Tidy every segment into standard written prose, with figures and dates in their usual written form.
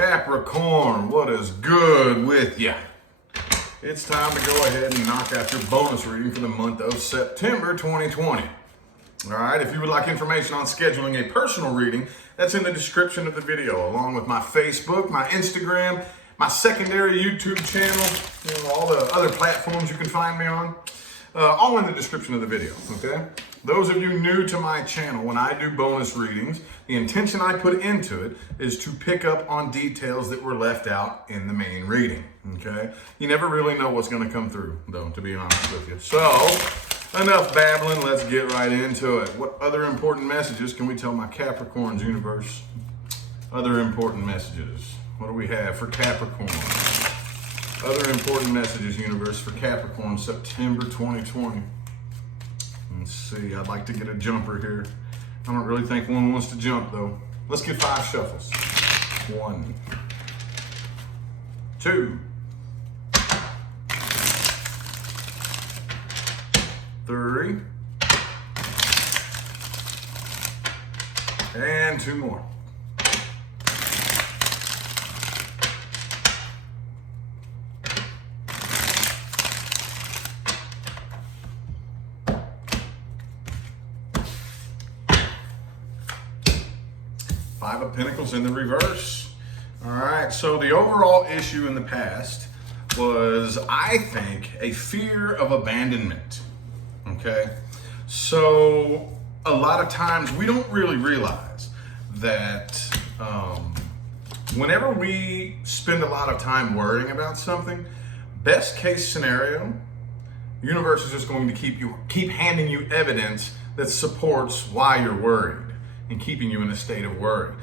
Capricorn, what is good with you? It's time to go ahead and knock out your bonus reading for the month of September 2020. All right, if you would like information on scheduling a personal reading, that's in the description of the video, along with my Facebook, my Instagram, my secondary YouTube channel, all the other platforms you can find me on, all in the description of the video, okay? Those of you new to my channel, when I do bonus readings, the intention I put into it is to pick up on details that were left out in the main reading, okay? You never really know what's going to come through, though, to be honest with you. So, enough babbling, let's get right into it. What other important messages can we tell my Capricorn's universe? Other important messages. What do we have for Capricorn? Other important messages, universe, for Capricorn, September 2020. Let's see, I'd like to get a jumper here. I don't really think one wants to jump, though. Let's get 5 shuffles. 1, 2, 3, and 2 more. Five of Pentacles in the reverse. All right, so the overall issue in the past was, I think, a fear of abandonment, okay? So a lot of times we don't really realize that whenever we spend a lot of time worrying about something, best case scenario, the universe is just going to keep handing you evidence that supports why you're worried and keeping you in a state of worry.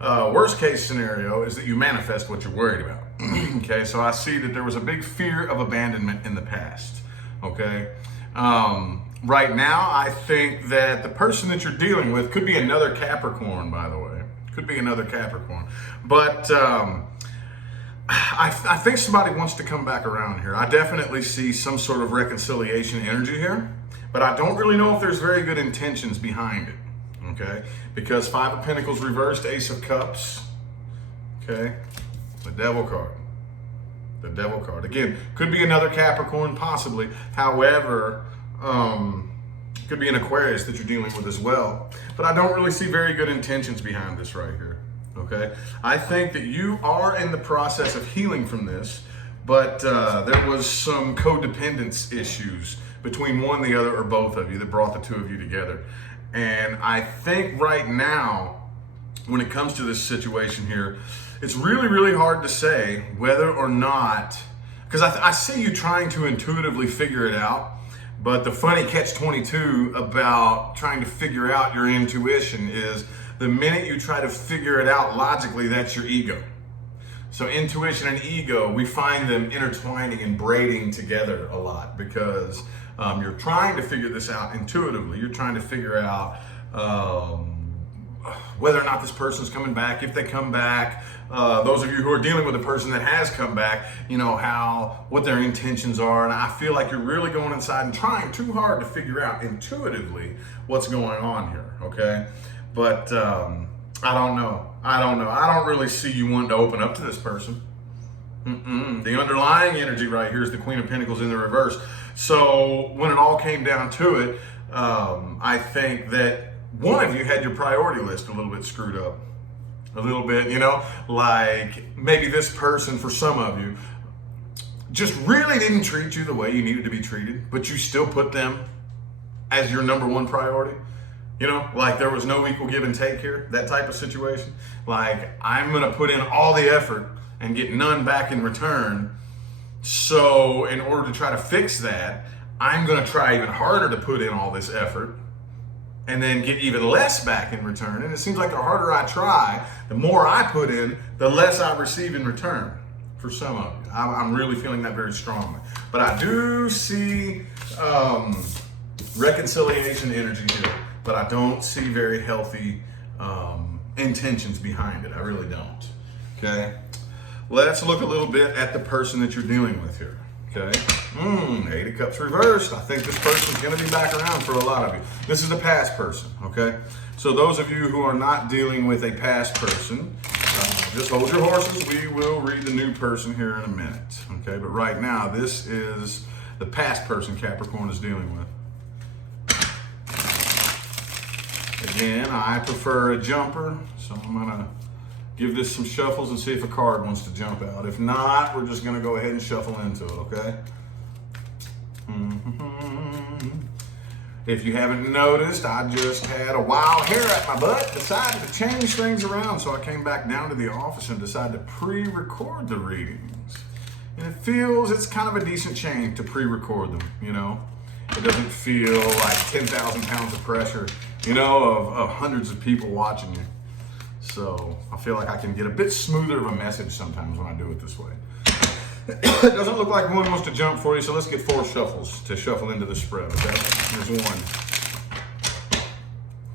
Worst case scenario is that you manifest what you're worried about. Okay, so I see that there was a big fear of abandonment in the past. Okay, right now I think that the person that you're dealing with could be another Capricorn, by the way. Could be another Capricorn. But I think somebody wants to come back around here. I definitely see some sort of reconciliation energy here, but I don't really know if there's very good intentions behind it. Okay, because 5 of Pentacles reversed, Ace of Cups, okay, the Devil card. The Devil card. Again, could be another Capricorn, possibly. However, could be an Aquarius that you're dealing with as well. But I don't really see very good intentions behind this right here, okay? I think that you are in the process of healing from this, but there was some codependence issues between one, the other, or both of you that brought the two of you together. And I think right now, when it comes to this situation here, it's really, really hard to say whether or not, because I see you trying to intuitively figure it out, but the funny catch-22 about trying to figure out your intuition is the minute you try to figure it out logically, that's your ego. So intuition and ego, we find them intertwining and braiding together a lot because you're trying to figure this out intuitively. You're trying to figure out whether or not this person's coming back, if they come back. Those of you who are dealing with a person that has come back, you know, what their intentions are. And I feel like you're really going inside and trying too hard to figure out intuitively what's going on here, okay? But I don't know. I don't really see you wanting to open up to this person. The underlying energy right here is the Queen of Pentacles in the reverse. So when it all came down to it, I think that one of you had your priority list a little bit screwed up. A little bit, you know, like maybe this person, for some of you, just really didn't treat you the way you needed to be treated, but you still put them as your number one priority. You know, like there was no equal give and take here, that type of situation. Like, I'm going to put in all the effort and get none back in return. So in order to try to fix that, I'm going to try even harder to put in all this effort and then get even less back in return. And it seems like the harder I try, the more I put in, the less I receive in return for some of you. I'm really feeling that very strongly. But I do see reconciliation energy here, but I don't see very healthy intentions behind it. I really don't, okay? Let's look a little bit at the person that you're dealing with here, okay? 8 of Cups reversed. I think this person's gonna be back around for a lot of you. This is a past person, okay? So those of you who are not dealing with a past person, just hold your horses. We will read the new person here in a minute. Okay, but right now, this is the past person Capricorn is dealing with. Again, I prefer a jumper, so I'm gonna give this some shuffles and see if a card wants to jump out. If not, we're just gonna go ahead and shuffle into it, okay? If you haven't noticed, I just had a wild hair at my butt, decided to change things around, so I came back down to the office and decided to pre-record the readings. And it's kind of a decent change to pre-record them, you know? It doesn't feel like 10,000 pounds of pressure, you know, of hundreds of people watching you. So I feel like I can get a bit smoother of a message sometimes when I do it this way. It doesn't look like one wants to jump for you, so let's get 4 shuffles to shuffle into the spread, okay? There's 1,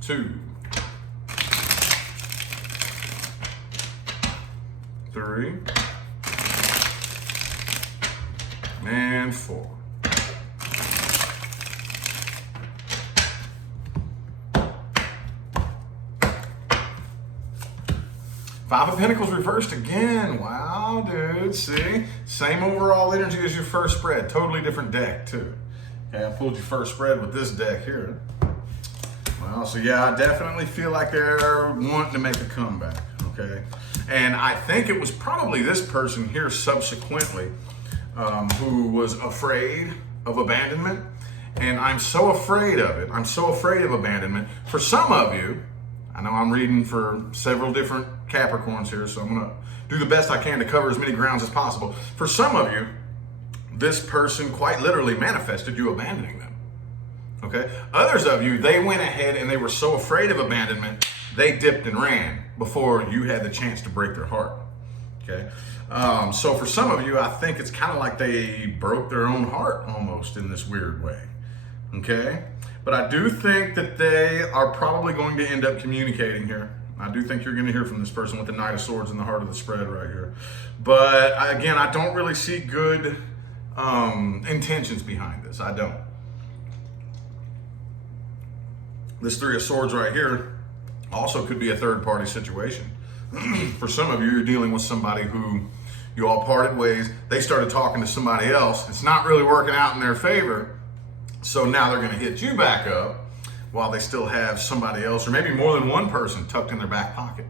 2, 3, and 4. 5 of Pentacles reversed again. Wow, dude. See? Same overall energy as your first spread. Totally different deck, too. Okay, I pulled your first spread with this deck here. Well, so yeah, I definitely feel like they're wanting to make a comeback, okay? And I think it was probably this person here subsequently who was afraid of abandonment. And I'm so afraid of it. I'm so afraid of abandonment. For some of you, I know I'm reading for several different Capricorns here, so I'm going to do the best I can to cover as many grounds as possible. For some of you, this person quite literally manifested you abandoning them. Okay? Others of you, they went ahead and they were so afraid of abandonment, they dipped and ran before you had the chance to break their heart. Okay? So for some of you, I think it's kind of like they broke their own heart almost in this weird way. Okay? But I do think that they are probably going to end up communicating here. I do think you're going to hear from this person with the Knight of Swords in the heart of the spread right here. But again, I don't really see good intentions behind this. I don't. This 3 of Swords right here also could be a third-party situation. For some of you, you're dealing with somebody who you all parted ways. They started talking to somebody else. It's not really working out in their favor. So now they're going to hit you back up while they still have somebody else, or maybe more than one person tucked in their back pocket.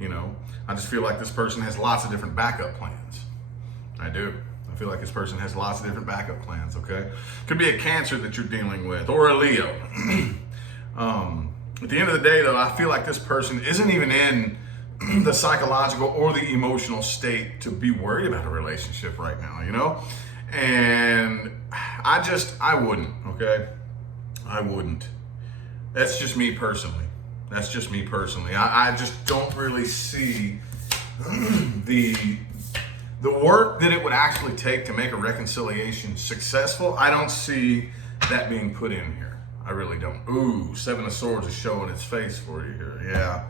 You know, I just feel like this person has lots of different backup plans. I do. I feel like this person has lots of different backup plans, okay? Could be a Cancer that you're dealing with, or a Leo. At the end of the day, though, I feel like this person isn't even in the psychological or the emotional state to be worried about a relationship right now, you know? And I wouldn't, okay? I wouldn't. That's just me personally. That's just me personally. I just don't really see the work that it would actually take to make a reconciliation successful. I don't see that being put in here. I really don't. Ooh, 7 of Swords is showing its face for you here. Yeah.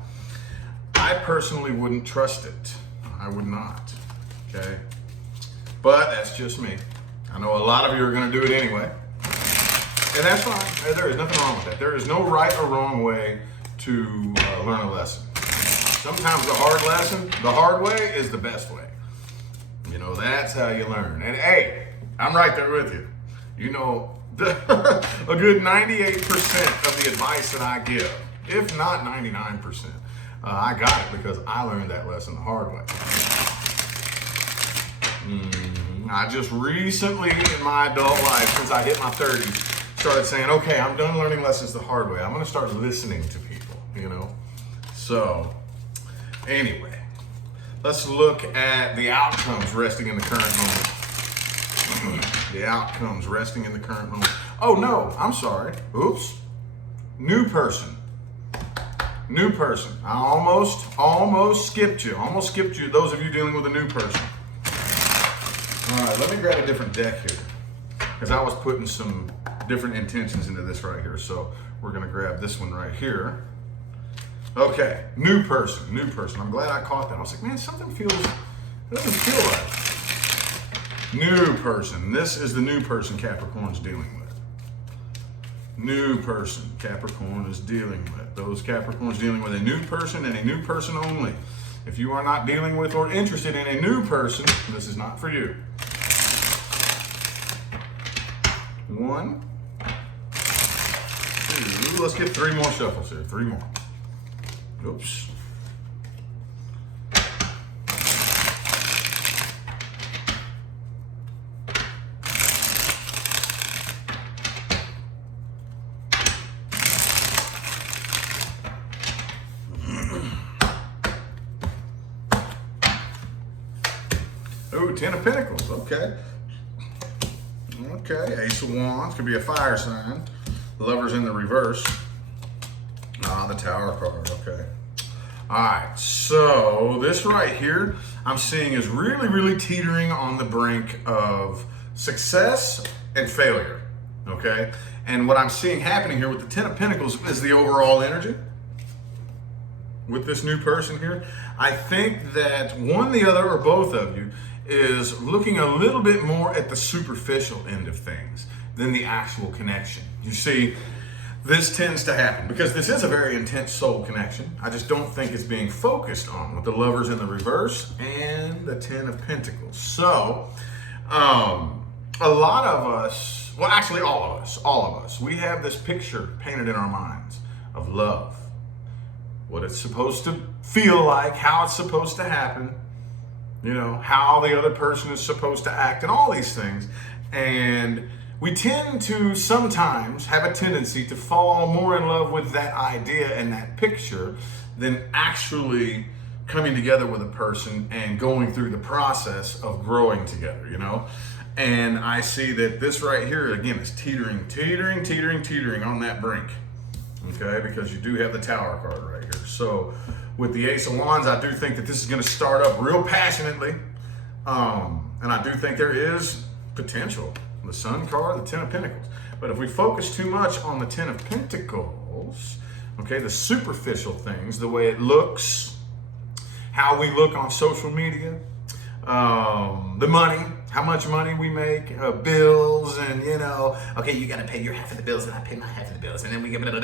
I personally wouldn't trust it. I would not, okay? But that's just me. I know a lot of you are going to do it anyway. And that's fine. There is nothing wrong with that. There is no right or wrong way to learn a lesson. Sometimes the hard lesson, the hard way, is the best way. You know, that's how you learn. And hey, I'm right there with you. You know, a good 98% of the advice that I give, if not 99%, I got it because I learned that lesson the hard way. I just recently in my adult life, since I hit my 30s, started saying, okay, I'm done learning lessons the hard way. I'm going to start listening to people, you know? So, anyway, let's look at the outcomes resting in the current moment. The outcomes resting in the current moment. Oh, no, I'm sorry. Oops. New person. New person. I almost skipped you. Almost skipped you, those of you dealing with a new person. All right, let me grab a different deck here because I was putting some different intentions into this right here. So we're going to grab this one right here. Okay, new person, new person. I'm glad I caught that. I was like, man, something doesn't feel right. New person. This is the new person Capricorn's dealing with. New person Capricorn is dealing with. Those Capricorns dealing with a new person and a new person only. If you are not dealing with or interested in a new person, this is not for you. 1, 2, let's get 3 more shuffles here, 3 more. Oops. Ooh, 10 of Pentacles, okay. Okay, Ace of Wands, could be a fire sign. Lovers in the reverse. The Tower card, okay. All right, so this right here, I'm seeing is really, really teetering on the brink of success and failure, okay? And what I'm seeing happening here with the 10 of Pentacles is the overall energy. With this new person here, I think that one, the other, or both of you is looking a little bit more at the superficial end of things than the actual connection. You see, this tends to happen because this is a very intense soul connection. I just don't think it's being focused on with the Lovers in the reverse and the 10 of Pentacles. So, a lot of us, well, actually all of us, we have this picture painted in our minds of love, what it's supposed to feel like, how it's supposed to happen, you know, how the other person is supposed to act and all these things. And we tend to sometimes have a tendency to fall more in love with that idea and that picture than actually coming together with a person and going through the process of growing together, you know? And I see that this right here, again, is teetering on that brink, okay? Because you do have the Tower card right here. So with the Ace of Wands, I do think that this is going to start up real passionately. And I do think there is potential. The Sun card, the 10 of Pentacles. But if we focus too much on the 10 of Pentacles, okay, the superficial things, the way it looks, how we look on social media, the money, how much money we make, bills, and you know, okay, you gotta pay your half of the bills and I pay my half of the bills, and then we get all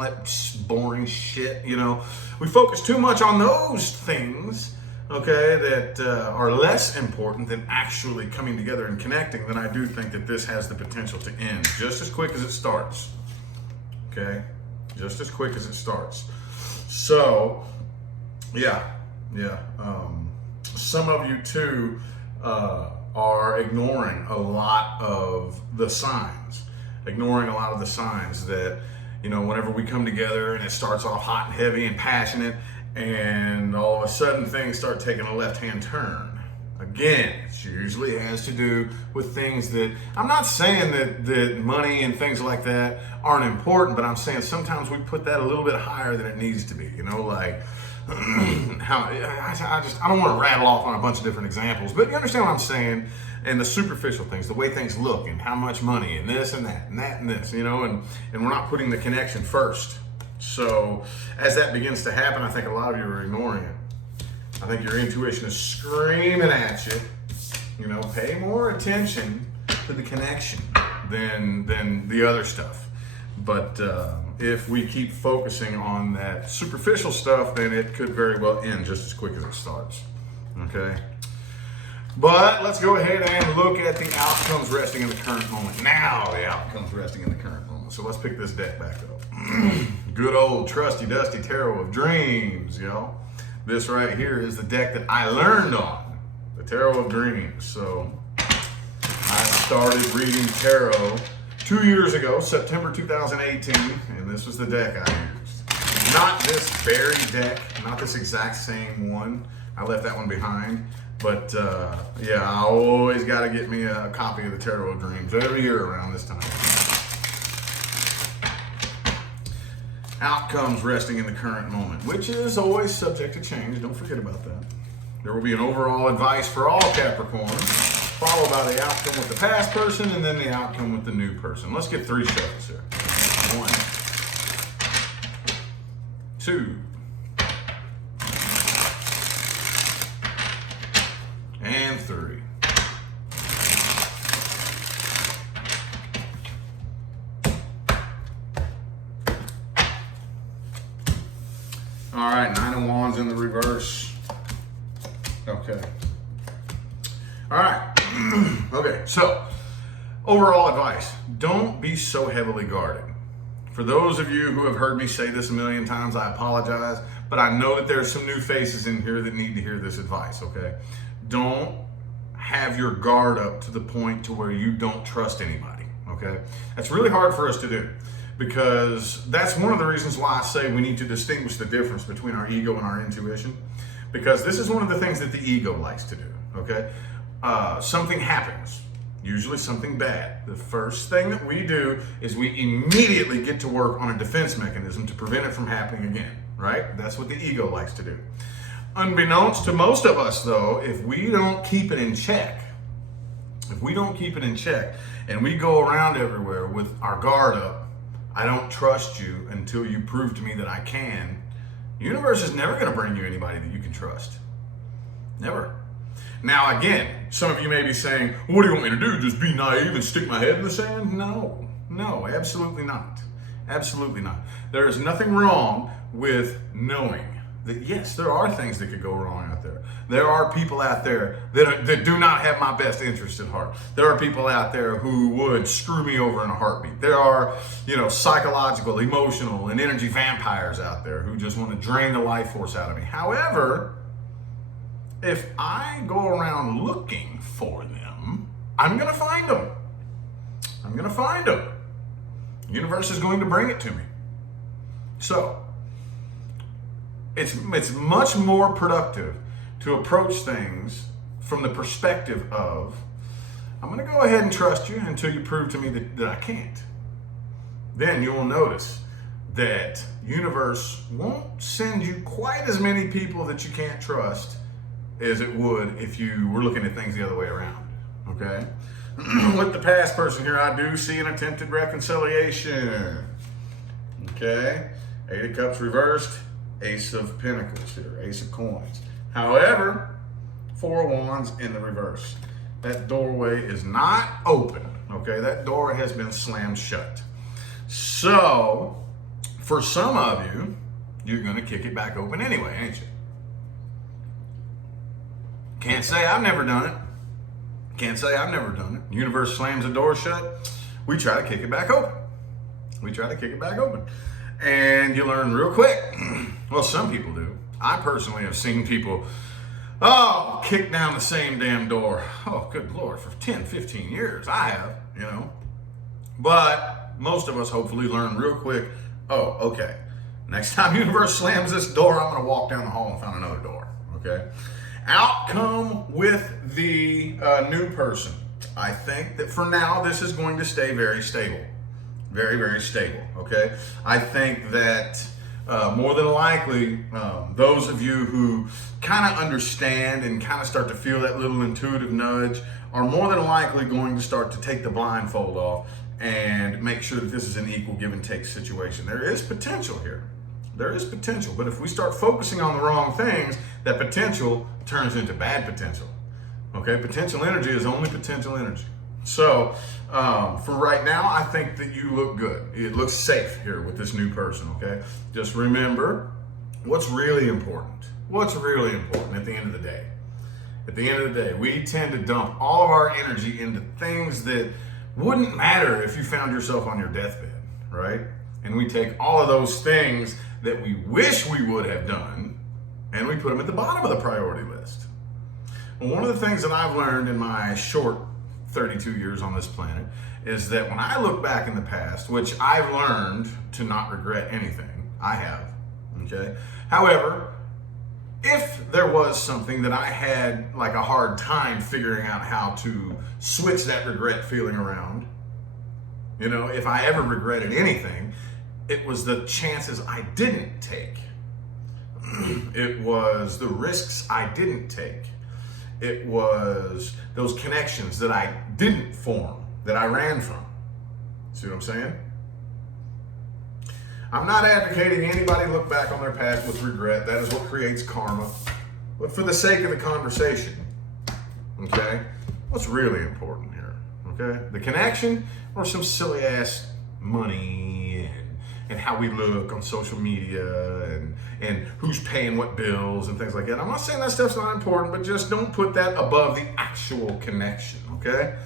that boring shit, you know. We focus too much on those things, okay, that are less important than actually coming together and connecting. Then I do think that this has the potential to end just as quick as it starts, okay, just as quick as it starts. So, yeah. Some of you too are ignoring a lot of the signs, that, you know, whenever we come together and it starts off hot and heavy and passionate, and all of a sudden things start taking a left-hand turn. Again, it usually has to do with things that, I'm not saying that money and things like that aren't important, but I'm saying sometimes we put that a little bit higher than it needs to be, you know, like, I don't want to rattle off on a bunch of different examples, but you understand what I'm saying, and the superficial things, the way things look, and how much money, and this and that, and that and this, you know, and we're not putting the connection first. So as that begins to happen, I think a lot of you are ignoring it. I think your intuition is screaming at you, you know, pay more attention to the connection than the other stuff. But if we keep focusing on that superficial stuff, then it could very well end just as quick as it starts, okay? But let's go ahead and look at the outcomes resting in the current moment. Now the outcomes resting in the current moment. So let's pick this deck back up. Good old trusty dusty Tarot of Dreams, y'all. This right here is the deck that I learned on, the Tarot of Dreams. So I started reading tarot 2 years ago, September 2018, and this was the deck I used. Not this very deck, not this exact same one. I left that one behind. But yeah, I always got to get me a copy of the Tarot of Dreams every year around this time. Outcomes resting in the current moment, which is always subject to change. Don't forget about that. There will be an overall advice for all Capricorns, followed by the outcome with the past person and then the outcome with the new person. Let's get 3 shuffles here. 1, 2, and 3. All right, 9 of Wands in the reverse. Okay. All right. Okay, so overall advice, don't be so heavily guarded. For those of you who have heard me say this a million times, I apologize, but I know that there's some new faces in here that need to hear this advice, okay? Don't have your guard up to the point to where you don't trust anybody, okay? That's really hard for us to do, because that's one of the reasons why I say we need to distinguish the difference between our ego and our intuition, because this is one of the things that the ego likes to do, okay? Something happens, usually something bad. The first thing that we do is we immediately get to work on a defense mechanism to prevent it from happening again, right? That's what the ego likes to do. Unbeknownst to most of us, though, if we don't keep it in check, and we go around everywhere with our guard up, I don't trust you until you prove to me that I can, the universe is never going to bring you anybody that you can trust. Never. Now, again, some of you may be saying, what do you want me to do? Just be naive and stick my head in the sand? No, absolutely not. Absolutely not. There is nothing wrong with knowing that, yes, there are things that could go wrong out there. There are people out there that do not have my best interest at heart. There are people out there who would screw me over in a heartbeat. There are, psychological, emotional, and energy vampires out there who just want to drain the life force out of me. However, if I go around looking for them, I'm going to find them. The universe is going to bring it to me. So, it's much more productive to approach things from the perspective of, I'm going to go ahead and trust you until you prove to me that I can't. Then you'll notice that universe won't send you quite as many people that you can't trust as it would if you were looking at things the other way around, okay? With the past person here, I do see an attempted reconciliation, okay? 8 of Cups reversed, Ace of Pentacles here, Ace of Coins. However, 4 of Wands in the reverse. That doorway is not open, okay? That door has been slammed shut. So, for some of you, you're gonna kick it back open anyway, ain't you? Can't say I've never done it. Universe slams the door shut. We try to kick it back open. And you learn real quick. Well, some people do. I personally have seen people, kick down the same damn door. Oh, good Lord, for 10, 15 years. I have, But most of us hopefully learn real quick, okay. Next time universe slams this door, I'm going to walk down the hall and find another door, okay? Outcome with the new person. I think that for now, this is going to stay very stable. Very, very stable, okay? I think that more than likely, those of you who kind of understand and kind of start to feel that little intuitive nudge are more than likely going to start to take the blindfold off and make sure that this is an equal give and take situation. There is potential here. But if we start focusing on the wrong things, that potential turns into bad potential. Okay, potential energy is only potential energy. So, for right now, I think that you look good. It looks safe here with this new person, okay? Just remember what's really important. What's really important at the end of the day? At the end of the day, we tend to dump all of our energy into things that wouldn't matter if you found yourself on your deathbed, right? And we take all of those things that we wish we would have done, and we put them at the bottom of the priority list. Well, one of the things that I've learned in my short 32 years on this planet is that when I look back in the past, which I've learned to not regret anything, I have, okay? However, if there was something that I had like a hard time figuring out how to switch that regret feeling around, if I ever regretted anything, it was the chances I didn't take. It was the risks I didn't take. It was those connections that I didn't form, that I ran from. See what I'm saying? I'm not advocating anybody look back on their past with regret. That is what creates karma. But for the sake of the conversation, okay, what's really important here, okay? The connection or some silly ass money and how we look on social media and who's paying what bills and things like that. I'm not saying that stuff's not important, but just don't put that above the actual connection, okay?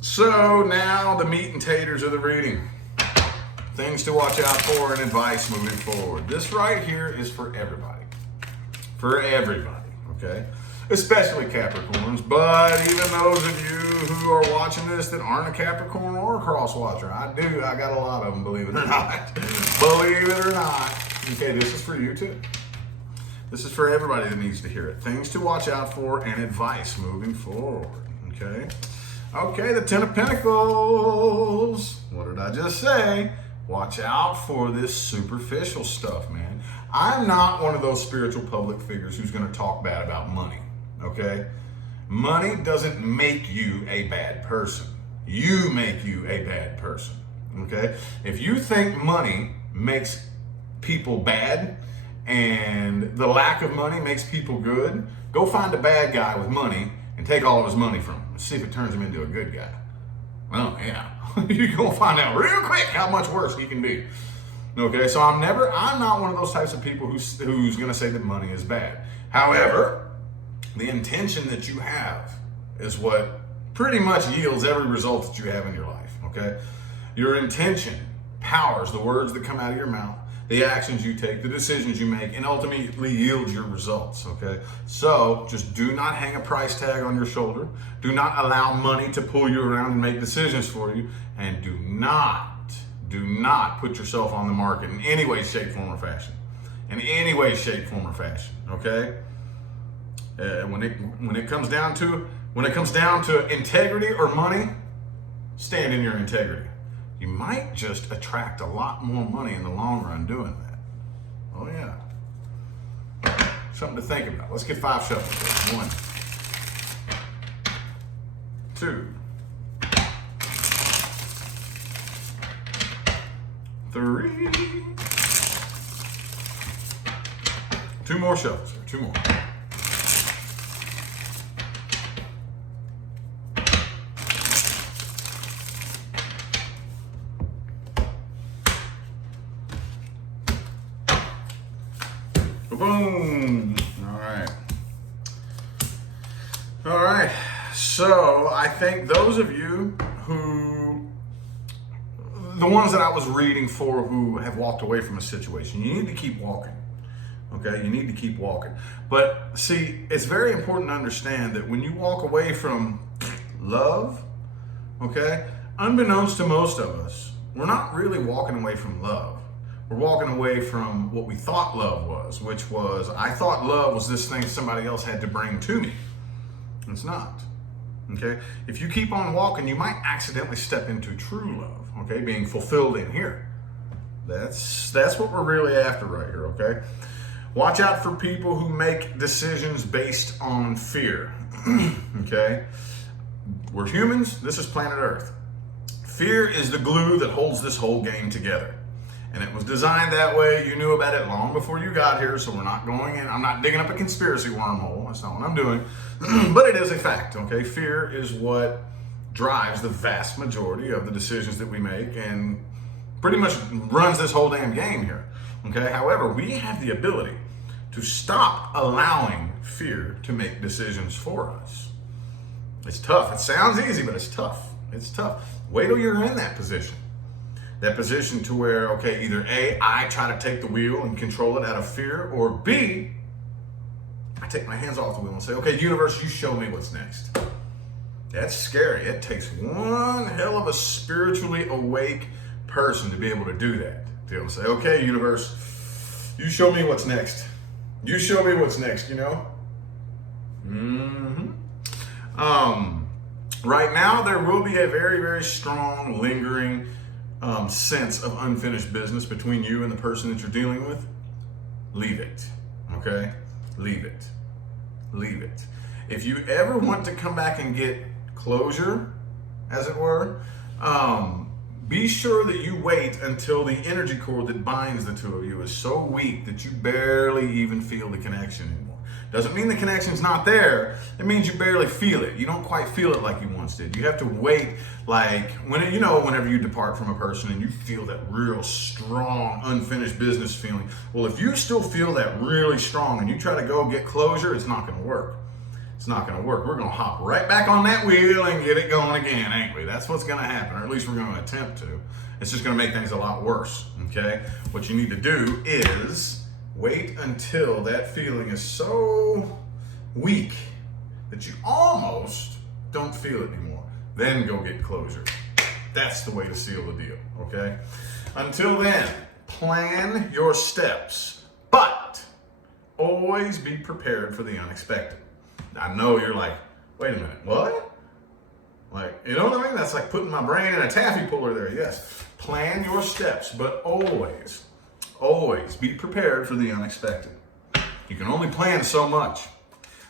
So now the meat and taters of the reading. Things to watch out for and advice moving forward. This right here is for everybody. For everybody, okay? Especially Capricorns, but even those of you who are watching this that aren't a Capricorn or a cross watcher, I got a lot of them, believe it or not. Believe it or not. Okay, this is for you too. This is for everybody that needs to hear it. Things to watch out for and advice moving forward, okay? Okay, the Ten of Pentacles. What did I just say? Watch out for this superficial stuff, man. I'm not one of those spiritual public figures who's going to talk bad about money, okay? Money doesn't make you a bad person. You make you a bad person, okay? If you think money makes people bad and the lack of money makes people good, go find a bad guy with money and take all of his money from him and see if it turns him into a good guy. Well, yeah, you're gonna find out real quick how much worse he can be. Okay, so I'm not one of those types of people who's gonna say that money is bad. However, the intention that you have is what pretty much yields every result that you have in your life, okay? Your intention powers the words that come out of your mouth, the actions you take, the decisions you make, and ultimately yield your results, okay? So just do not hang a price tag on your shoulder. Do not allow money to pull you around and make decisions for you. And do not put yourself on the market in any way, shape, form, or fashion. In any way, shape, form, or fashion, okay? When it comes down to integrity or money, stand in your integrity. You might just attract a lot more money in the long run doing that. Oh yeah. Something to think about. Let's get 5 shuffles. 1, 2, 3. 2 more shuffles. 2 more. Boom. All right. So I think those of you the ones that I was reading for who have walked away from a situation, you need to keep walking. Okay, you need to keep walking. But see, it's very important to understand that when you walk away from love, okay, unbeknownst to most of us, we're not really walking away from love. We're walking away from what we thought love was, which was, I thought love was this thing somebody else had to bring to me. It's not, okay? If you keep on walking, you might accidentally step into true love, okay? Being fulfilled in here. That's what we're really after right here, okay? Watch out for people who make decisions based on fear, okay? We're humans, this is planet Earth. Fear is the glue that holds this whole game together. And it was designed that way. You knew about it long before you got here, so we're not going in. I'm not digging up a conspiracy wormhole. That's not what I'm doing. But it is a fact, okay? Fear is what drives the vast majority of the decisions that we make and pretty much runs this whole damn game here, okay? However, we have the ability to stop allowing fear to make decisions for us. It's tough. It sounds easy, but it's tough. It's tough. Wait till you're in that position. That position to where, okay, either A, I try to take the wheel and control it out of fear, or B, I take my hands off the wheel and say, okay, universe, you show me what's next. That's scary. It takes one hell of a spiritually awake person to be able to do that. To be able to say, okay, universe, you show me what's next. You show me what's next, you know? Right now, there will be a very, very strong, lingering sense of unfinished business between you and the person that you're dealing with. Leave it, okay? Leave it. Leave it. If you ever want to come back and get closure, as it were, be sure that you wait until the energy cord that binds the two of you is so weak that you barely even feel the connection anymore. Doesn't mean the connection's not there. It means you barely feel it. You don't quite feel it like you once did. You have to wait, like whenever you depart from a person and you feel that real strong unfinished business feeling. Well, if you still feel that really strong and you try to go get closure, it's not going to work. It's not going to work. We're going to hop right back on that wheel and get it going again, ain't we? That's what's going to happen, or at least we're going to attempt to. It's just going to make things a lot worse, okay? What you need to do is wait until that feeling is so weak that you almost don't feel it anymore. Then go get closure. That's the way to seal the deal, okay? Until then, plan your steps, but always be prepared for the unexpected. I know you're like, wait a minute, what? Like, you know what I mean? That's like putting my brain in a taffy puller there. Yes, plan your steps, but always be prepared for the unexpected. You can only plan so much.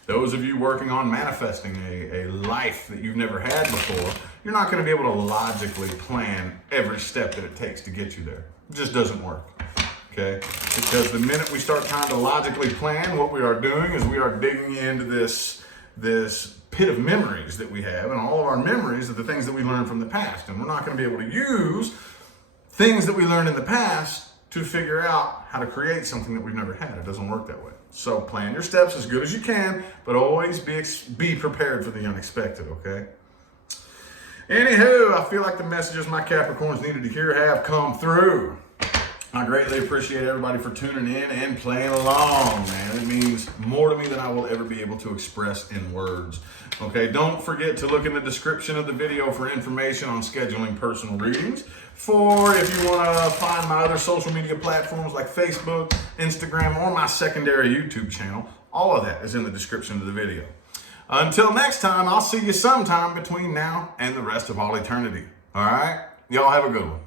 Those of you working on manifesting a life that you've never had before, you're not going to be able to logically plan every step that it takes to get you there. It just doesn't work. Okay? Because the minute we start trying to logically plan, what we are doing is we are digging into this pit of memories that we have, and all of our memories are the things that we learned from the past. And we're not going to be able to use things that we learned in the past to figure out how to create something that we've never had. It doesn't work that way. So plan your steps as good as you can, but always be prepared for the unexpected, okay? Anywho, I feel like the messages my Capricorns needed to hear have come through. I greatly appreciate everybody for tuning in and playing along, man. It means more to me than I will ever be able to express in words. Okay, don't forget to look in the description of the video for information on scheduling personal readings. For if you want to find my other social media platforms like Facebook, Instagram, or my secondary YouTube channel, all of that is in the description of the video. Until next time, I'll see you sometime between now and the rest of all eternity. All right? Y'all have a good one.